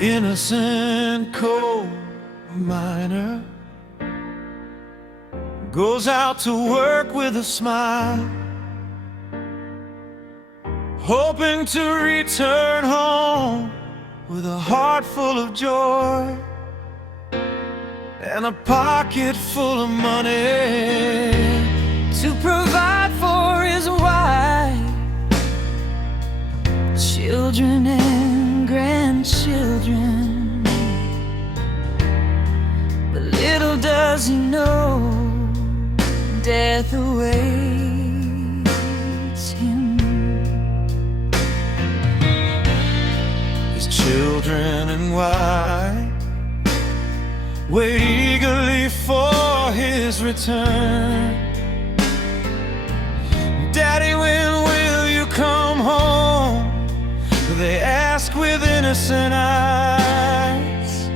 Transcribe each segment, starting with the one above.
Innocent coal miner goes out to work with a smile, hoping to return home with a heart full of joy and a pocket full of money to provide for his wife, children and grandchildren. But little does he know, death awaits him. His children and wife wait eagerly for his return. Daddy, when will you come home? They ask with innocent eyes.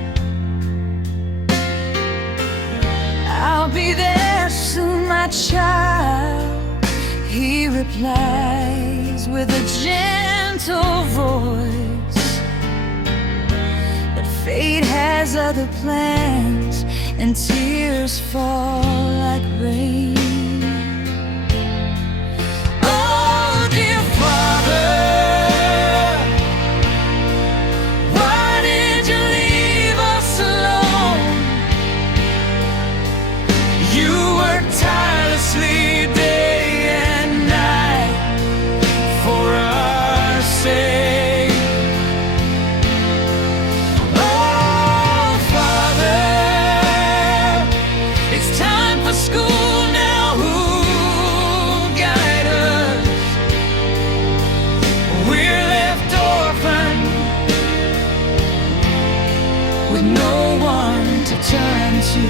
I'll be there soon, my child, he replies with a gentle voice. But fate has other plans, and tears fall like rain. Oh, dear Father, tirelessly day and night for our sake. Oh, Father, it's time for school now. Who'll guide us? We're left orphaned with no one to turn to.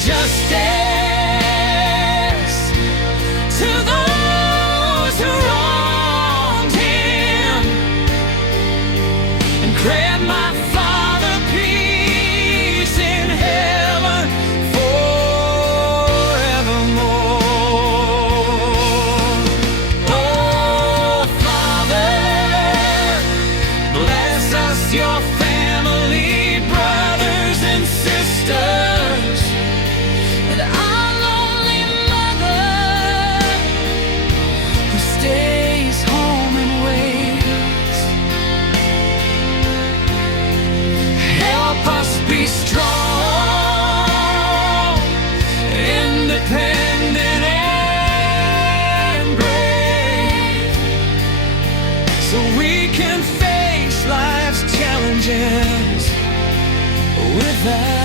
Justice to those who wronged him, and grant my Father peace in heaven forevermore. Oh, Father, bless us, your family, brothers and sisters, and our lonely mother who stays home and waits. Help us be strong, independent and brave, so we can face life's challenges without